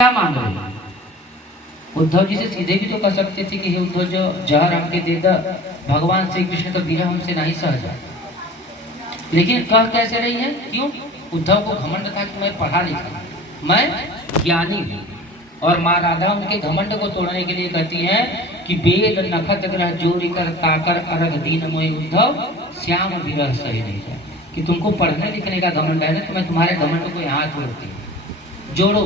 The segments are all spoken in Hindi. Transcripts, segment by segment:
क्या मांग रहे हैं? उद्धव जी से सीधे भी तो कह सकते थे कि हे उद्धव जो जहर हमके दे दा, भगवान श्री कृष्ण तो विरह हमसे नहीं सहजा। लेकिन कह कैसे रही है? क्यों? उद्धव को घमंड था कि मैं पढ़ा लिखा, मैं ज्ञानी हूँ। और माँ राधा उनके घमंड को तोड़ने के लिए कहती हैं कि वेद नखत ग्रह जोड़ी कर ताकर अरग दीन मोय उद्धव श्याम विरह सही नहीं जाए। कि तुमको पढ़ने लिखने का घमंड है ना, तो मैं तुम्हारे घमंड को यहाँ जोड़ती हूँ। जोड़ो,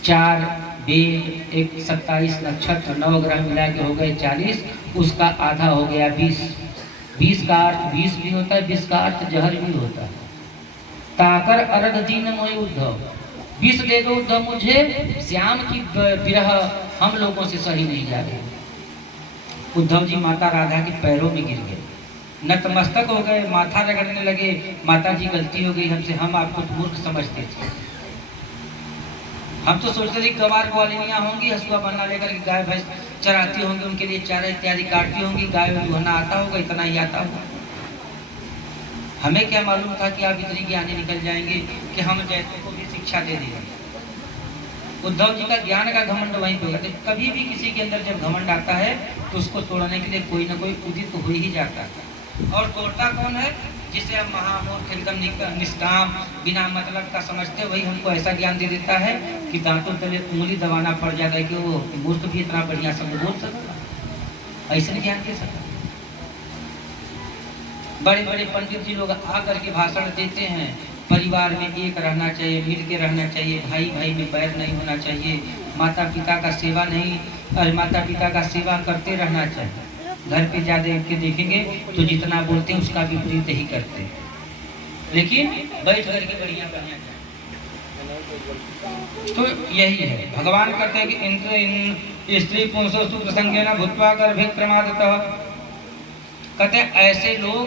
4 वेद, 27 नक्षत्र, 9 ग्रह मिला के हो गए 40, उसका आधा हो गया 20। 20 का अर्थ 20 भी होता है, 20 का अर्थ जहर भी होता है। ताकर अर्घ दीन मोय उद्धव, 20 दे दो उद्धव मुझे, श्याम की विरह हम लोगों से सही नहीं जा रही। उद्धव जी माता राधा के पैरों में गिर गए, नतमस्तक हो गए, माथा रगड़ने लगे। माता जी गलती हो गई हमसे, हम आपको मूर्ख समझते थे। हम तो सोचते थे गवार ग्वालिनियाँ होंगी, हसुआ बना लेकर के गाय भैंस चराती होंगी, उनके लिए चारा इत्यादि काटती होंगी, गाय दुहना आता होगा, इतना ही आता होगा। हमें क्या मालूम था कि आप इतनी ज्ञानी निकल जाएंगे कि हम जैसे को भी शिक्षा दे देंगे। उद्धव जी का ज्ञान का घमंड वहीं पे होगा। कभी भी किसी के अंदर जब घमंड आता है तो उसको तोड़ने के लिए कोई ना कोई उदित हो ही जाता है। और तोड़ता कौन है? जिसे हम महामूर्ख, एकदम निष्काम, बिना मतलब का समझते, वही हमको ऐसा ज्ञान दे देता है कि दांतों तले उंगली दबाना पड़ जाता है कि वो मूर्ख भी इतना बढ़िया शब्द बोल सकता, ऐसे ज्ञान दे सकता। बड़े बड़े पंडित जी लोग आकर के भाषण देते हैं, परिवार में एक रहना चाहिए, मिल के रहना चाहिए, भाई भाई में बैर नहीं होना चाहिए, माता पिता का सेवा नहीं, माता पिता का सेवा करते रहना चाहिए। घर पे ज्यादा के देखेंगे तो जितना बोलते हैं उसका विपरीत ही करते हैं, लेकिन बैठ करके बढ़िया बढ़िया। तो यही है, भगवान कहते हैं कि इन स्त्री पुंसो सूत्र संज्ञा भूतवा गर्भे क्रमादतः। कहते हैं ऐसे लोग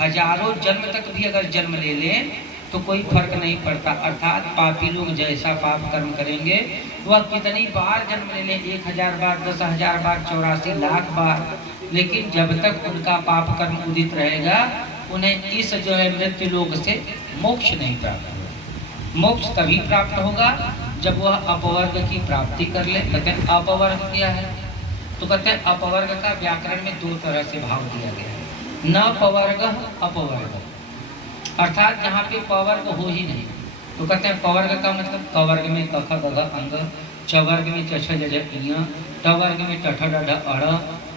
हजारों जन्म तक भी अगर जन्म ले लें तो कोई फर्क नहीं पड़ता। अर्थात पापी लोग जैसा पाप कर्म करेंगे वह कितनी बार जन्म ले लें, 1000 बार, 10,000 बार, 84 लाख बार, लेकिन जब तक उनका पाप कर्म उदित रहेगा उन्हें इस जो है मृत्यु लोक से मोक्ष नहीं प्राप्त होगा। मोक्ष तभी प्राप्त होगा जब वह अपवर्ग की प्राप्ति कर ले। कहते हैं अपवर्ग क्या है? तो कहते हैं अपवर्ग का व्याकरण में 2 तरह से भाव दिया गया है, न पवर्ग, अपवर्ग। अर्थात जहाँ पे पवर्ग हो ही नहीं। तो कहते हैं पवर्ग का मतलब कवर्ग में कख गघ अंग, चवर्ग में चछ जज इय, टवर्ग में टठ डढ अड़,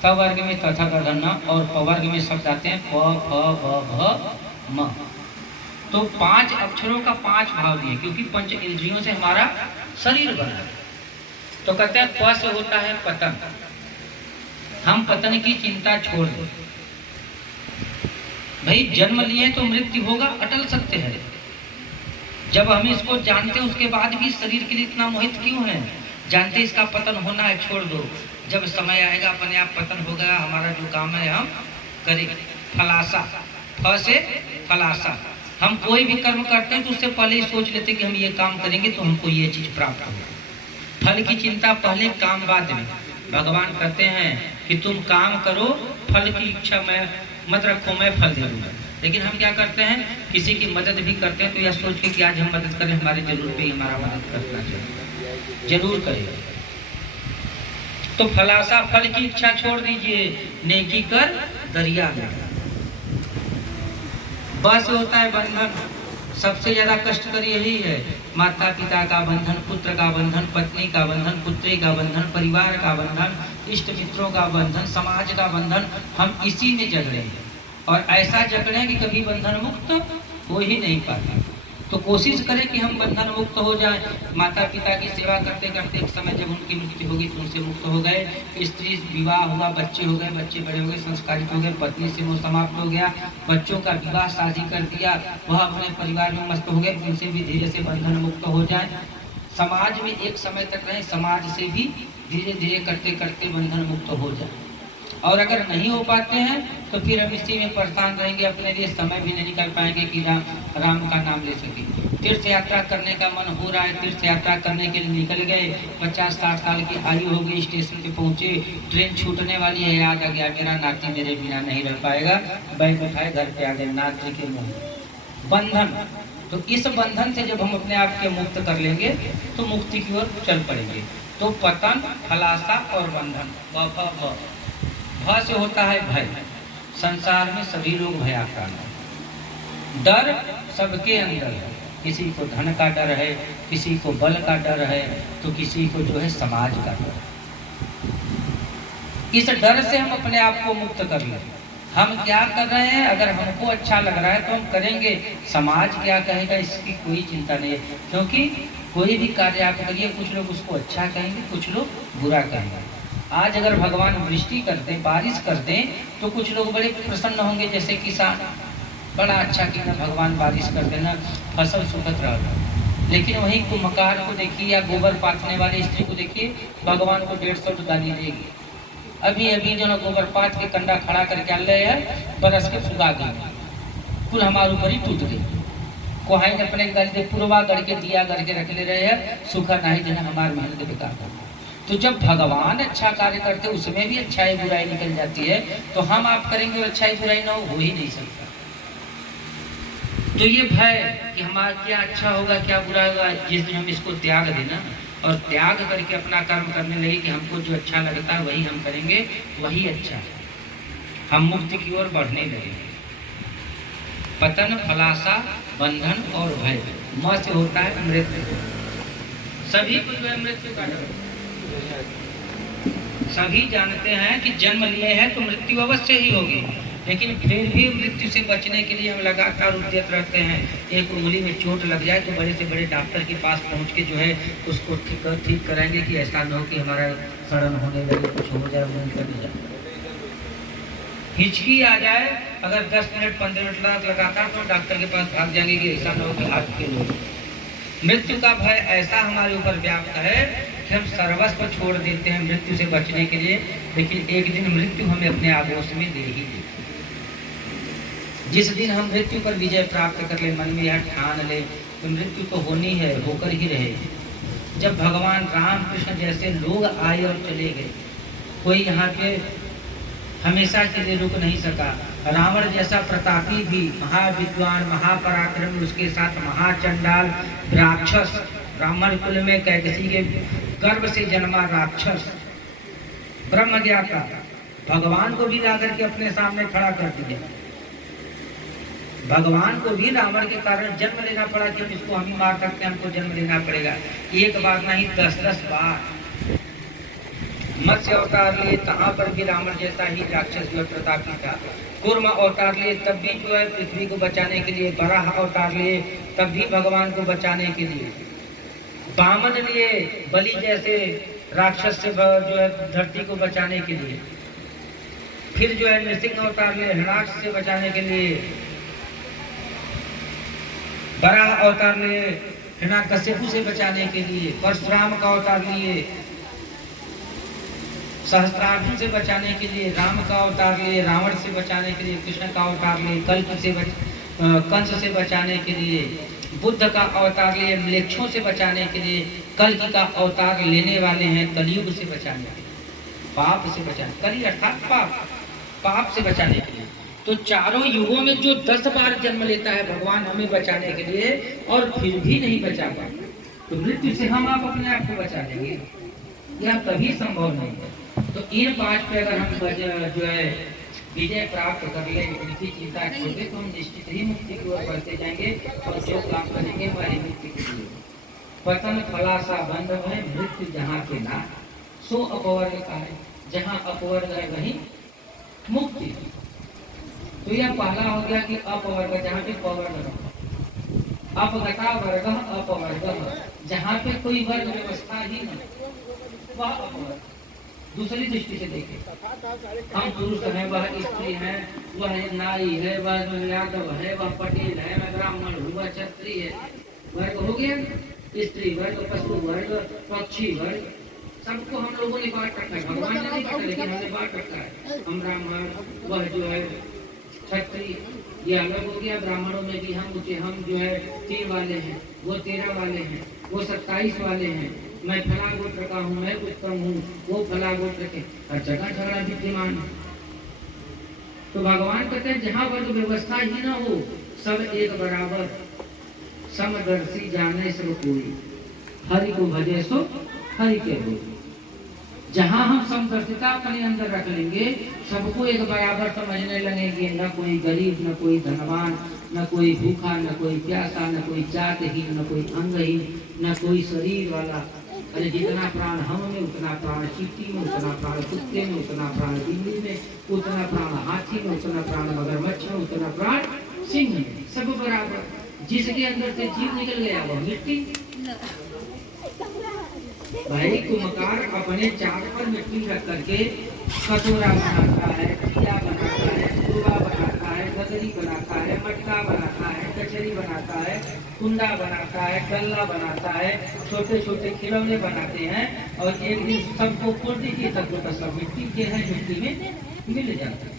तवर्ग में तथ डढ न, और पवर्ग में शब्द आते हैं प फ ब भ म। तो 5 अक्षरों का 5 भाव दिए, क्योंकि 5 इंद्रियों से हमारा शरीर बना है। तो कहते हैं प से होता है पतन, हम पतन की चिंता छोड़ दें। भाई जन्म लिए तो मृत्यु होगा, अटल सत्य है। जब हम इसको जानते हैं उसके बाद भी शरीर के लिए इतना मोहित क्यों है? जानते इसका पतन होना है, छोड़ दो, जब समय आएगा अपने आप पतन होगा, हमारा जो काम है हम करेंगे। फलासा, फ से फलासा, हम कोई भी कर्म करते हैं तो उससे पहले ही सोच लेते हैं कि हम ये काम करेंगे तो हमको ये चीज प्राप्त होगा। फल की चिंता पहले, काम बाद में। भगवान कहते हैं कि तुम काम करो, फल की इच्छा मैं मत रखो, मैं फल दे दूंगा। लेकिन हम क्या करते हैं, किसी की मदद भी करते हैं तो यह सोच के कि आज हम मदद करें, हमारी जरूरत पे हमारा मदद करना चाहिए, जरूर करेगा। तो फलासा, फल की इच्छा छोड़ दीजिए, नेकी कर दरिया में। बस होता है बंधन, सबसे ज्यादा कष्टकर यही है। माता पिता का बंधन, पुत्र का बंधन, पत्नी का बंधन, पुत्री का बंधन, परिवार का बंधन, इष्ट मित्रों का बंधन, समाज का बंधन, हम इसी में जकड़े हैं। और ऐसा जकड़े कि कभी बंधन मुक्त हो ही नहीं पाते। तो कोशिश करें कि हम बंधन मुक्त हो जाएं। माता पिता की सेवा करते करते एक समय जब उनकी मृत्यु होगी तो उनसे मुक्त हो गए। स्त्री विवाह हुआ, बच्चे हो गए, बच्चे बड़े हो गए, संस्कारित हो गए, पत्नी से वो समाप्त हो गया, बच्चों का विवाह शादी कर दिया, वह अपने परिवार में मस्त हो गए, उनसे भी धीरे से बंधन मुक्त हो जाए। समाज में एक समय तक रहे, समाज से भी धीरे धीरे करते करते बंधन मुक्त हो जाए। और अगर नहीं हो पाते हैं तो फिर हम इसी में परेशान रहेंगे, अपने लिए समय भी नहीं निकाल पाएंगे कि राम का नाम ले सके। तीर्थ यात्रा करने का मन हो रहा है, तीर्थ यात्रा करने के लिए निकल गए, 50-60 साल की आयु हो गई, स्टेशन पे पहुंचे, ट्रेन छूटने वाली है, याद आ गया मेरा नाती मेरे बिना नहीं रह पाएगा, बैग उठाए घर पे आ गए, नाती के मुँह। बंधन तो इस बंधन से जब हम अपने आप के मुक्त कर लेंगे तो मुक्ति की ओर चल पड़ेंगे। तो पतन, खलासा और बंधन, भ से होता है भय। संसार में सभी लोग भयाक्रांत हैं। डर सबके अंदर है, किसी को धन का डर है, किसी को बल का डर है, तो किसी को जो है समाज का डर। इस डर से हम अपने आप को मुक्त कर लें। हम क्या कर रहे हैं, अगर हमको अच्छा लग रहा है तो हम करेंगे, समाज क्या कहेगा इसकी कोई चिंता नहीं है। क्योंकि कोई भी कार्य आप करिए, कुछ लोग उसको अच्छा कहेंगे, कुछ लोग बुरा कहेंगे। आज अगर भगवान वृष्टि कर दें, बारिश कर दें, तो कुछ लोग बड़े प्रसन्न होंगे, जैसे किसान, बड़ा अच्छा कि ना भगवान बारिश कर देना, फसल सुखद रहा। लेकिन वहीं कुम्भकार को देखिए या गोबर पाथने वाली स्त्री को देखिए, भगवान को 150 गाली देगी। अभी अभी जो ना गोबर पाथ के कंडा खड़ा करके आ रहे हैं, बरस के सुगा गई, कुल हमारे ऊपर ही टूट गई। कोहाई ने अपने गाली दे पूर्वा गढ़ के दिया करके रख ले रहे हैं, सूखा नहीं देना, हमारी मेहनत बेकार कर। तो जब भगवान अच्छा कार्य करते उसमें भी अच्छाई बुराई निकल जाती है, तो हम आप करेंगे और अच्छाई बुराई ना हो ही नहीं सकता। तो ये भय कि हमारा क्या अच्छा होगा क्या बुरा होगा, जिस दिन हम इसको त्याग देना और त्याग करके अपना कर्म करने लगे कि हमको जो अच्छा लगता है वही हम करेंगे, वही अच्छा है, हम मुक्ति की ओर बढ़ने लगेंगे। पतन, फलासा, बंधन और भय। म से होता है मृत्यु। सभी को जो है मृत्यु का डर। सभी जानते हैं कि जन्म लिए हैं तो मृत्यु अवश्य ही होगी, लेकिन फिर भी मृत्यु से बचने के लिए हम लगातार उद्यत रहते हैं। एक उंगली में चोट लग जाए तो बड़े से बड़े डॉक्टर के पास पहुंच के जो है उसको ठीक कराएंगे कि ऐसा न हो कि हमारा सड़न होने लगे, कुछ हो जाए, मुंह कर जाए, हिचकी आ जाए, अगर 10 मिनट 15 मिनट लगातार तो डॉक्टर के पास भाग जाएंगे कि ऐसा न हो कि हाथ के लोग। मृत्यु का भय ऐसा हमारे ऊपर व्याप्त है कि हम सर्वस्व छोड़ देते हैं मृत्यु से बचने के लिए, लेकिन एक दिन मृत्यु हमें अपने आगोश में दे ही दे। जिस दिन हम मृत्यु पर विजय प्राप्त कर ले, मन में यह ठान ले तो मृत्यु तो होनी है, होकर ही रहे। जब भगवान राम कृष्ण जैसे लोग आए और चले गए, कोई यहाँ पे हमेशा के लिए रुक नहीं सका। रावण जैसा प्रतापी भी, महाविद्वान, महापराक्रम, उसके साथ महाचंडाल राक्षस, ब्राह्मण कुल में कैकसी के गर्भ से जन्मा राक्षस, ब्रह्म ज्ञाता, भगवान को भी ला करके अपने सामने खड़ा कर दिया। भगवान को भी रावण के कारण जन्म लेना पड़ा कि हम इसको हम ही मार सकते हैं, हमको जन्म लेना पड़ेगा। एक बार नहीं 10-10 बार मत्स्य अवतार लिए, तहाँ पर भी रावण जैसा ही राक्षस जो प्रतापी था। कूर्म अवतार लिए, तब भी जो है पृथ्वी को बचाने के लिए। वराह अवतार लिए, तब भी भगवान को बचाने के लिए। वामन लिए, बलि जैसे राक्षस से जो है धरती को बचाने के लिए। फिर जो है नृसिंह अवतार लिए, हिरण्याक्ष से बचाने के लिए। वराह अवतार लिए, हिरण्यकशिपु से बचाने के लिए। परशुराम का अवतार लिए, सहस्त्रार्जुन से बचाने के लिए। राम का अवतार लिए, रावण से बचाने के लिए। कृष्ण का अवतार लिए, कंस से बचाने के लिए। बुद्ध का अवतार लिए, म्लेच्छों से बचाने के लिए। कल्कि का अवतार लेने वाले हैं कलयुग से बचाने के लिए, पाप से बचाने, कलि अर्थात पाप से बचाने के लिए। तो चारों युगों में जो 10 बार जन्म लेता है भगवान हमें बचाने के लिए, और फिर भी नहीं बचा पाता, तो मृत्यु से हम आप अपने आप को बचा लेंगे, यह कभी संभव नहीं है। तो इन 5 पे अगर हम जो है विजय प्राप्त कर ले, इनकी चिंता छोड़े, तो हम निश्चित ही मुक्ति की ओर बढ़ते जाएंगे और जो काम करेंगे वह मुक्ति के लिए। पतन, फलासा, बंध है, मृत्यु जहाँ के ना सो अपवर्ग का है, जहाँ अपवर्ग है वही मुक्ति। तो यह पहला हो गया कि अपवर्ग, जहाँ पे पवर्ग, अपगता वर्ग, अपवर्ग, जहाँ पे कोई वर्ग व्यवस्था ही नहीं वह अपवर्ग। दूसरी दृष्टि से देखें, हम पुरुष हैं, वह स्त्री है, वह नारी है, वह यादव है, वह पटेल है, वह ब्राह्मण हुआ, क्षत्रिय है, वर्ग हो गया। स्त्री वर्ग, पशु वर्ग, पक्षी वर्ग, सबको हम लोगों ने बांट रखा है। भगवान ने नहीं बांटा, लेकिन हमने बांट रखा है। हम ब्राह्मण, वह जो है क्षत्रिय, ये अलग हो गया। ब्राह्मणों में भी हम जो है 3 वाले हैं, वो 13 वाले हैं, वो 27 वाले हैं। मैं फला गोत्र का हूँ, मैं कुछ कम हूँ, वो फला गोत्र के, हर जगह झगड़ा विद्यमान। तो भगवान कहते हैं जहाँ वर्ग व्यवस्था ही ना हो, सब एक बराबर, समदर्शी जाने सब कोई, हरि को भजे सो हरि के हो। जहाँ हम समदर्शिता अपने अंदर रख लेंगे, सबको एक बराबर समझने लगेंगे, न कोई गरीब, न कोई धनवान, न कोई भूखा, न कोई प्यासा, न कोई जातहीन, न कोई अंगहीन, न कोई शरीर वाला। अरे जितना प्राण हम में, उतना प्राण चींटी में, उतना प्राण कुत्ते में, उतना प्राण बिल्ली में, उतना प्राण हाथी में, उतना प्राण मगरमच्छ में, उतना प्राण सिंह में, सब बराबर। जिसके अंदर से जीव निकल गया वह मिट्टी। भाई कुम्हार अपने चाक पर मिट्टी रख करके कटोरा बनाता है, दिया बनाता है, कुआ बनाता है, गदरी बनाता है, मटका बनाता है, कचरी बनाता है, कुंडा बनाता है, गल्ला बनाता है, छोटे छोटे खिलौने बनाते हैं, और एक दिन सबको पूर्ति की तत्व का सब मिट्टी के हैं, मिट्टी में मिल जाता है।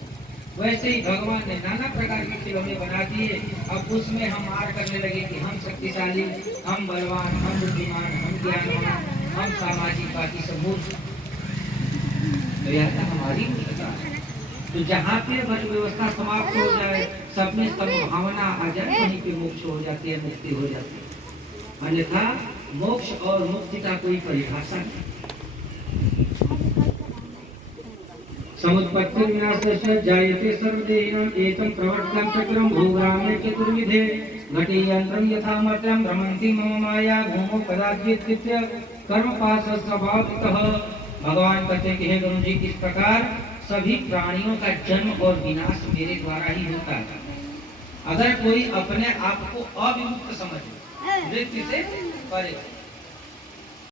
वैसे ही भगवान ने नाना प्रकार के खिलौने बना दिए। अब उसमें हम मार करने लगे कि हम शक्तिशाली, हम बलवान, हम बुद्धिमान, हम ज्ञानवान, हम सामाजिक, बाकी सब मूर्ख। तो यह हमारी मूर्खता है। तो जहाँ पे व्यवस्था समाप्त हो जाए, सब में भावना आ जाए, वहीं पे मोक्ष हो जाती है, मुक्ति हो जाती है। अन्यथा मोक्ष और मुक्ति का कोई परिभाषा नहीं। समुत्पत्ति विनाशस्य जायते सर्वदेहिनां एतं प्रवर्तनं चक्रं भूग्रामे चतुर्विधे घटे यन्त्रं यथा मर्त्यं भ्रमन्ति मम माया भूमौ कदाचित् कर्मपाश स्वभावतः। भगवान कहते हैं कि हे गुरु जी, किस प्रकार सभी प्राणियों का जन्म और विनाश मेरे द्वारा ही होता है। अगर कोई अपने आप को अविमुक्त समझे, मृत्यु से परे,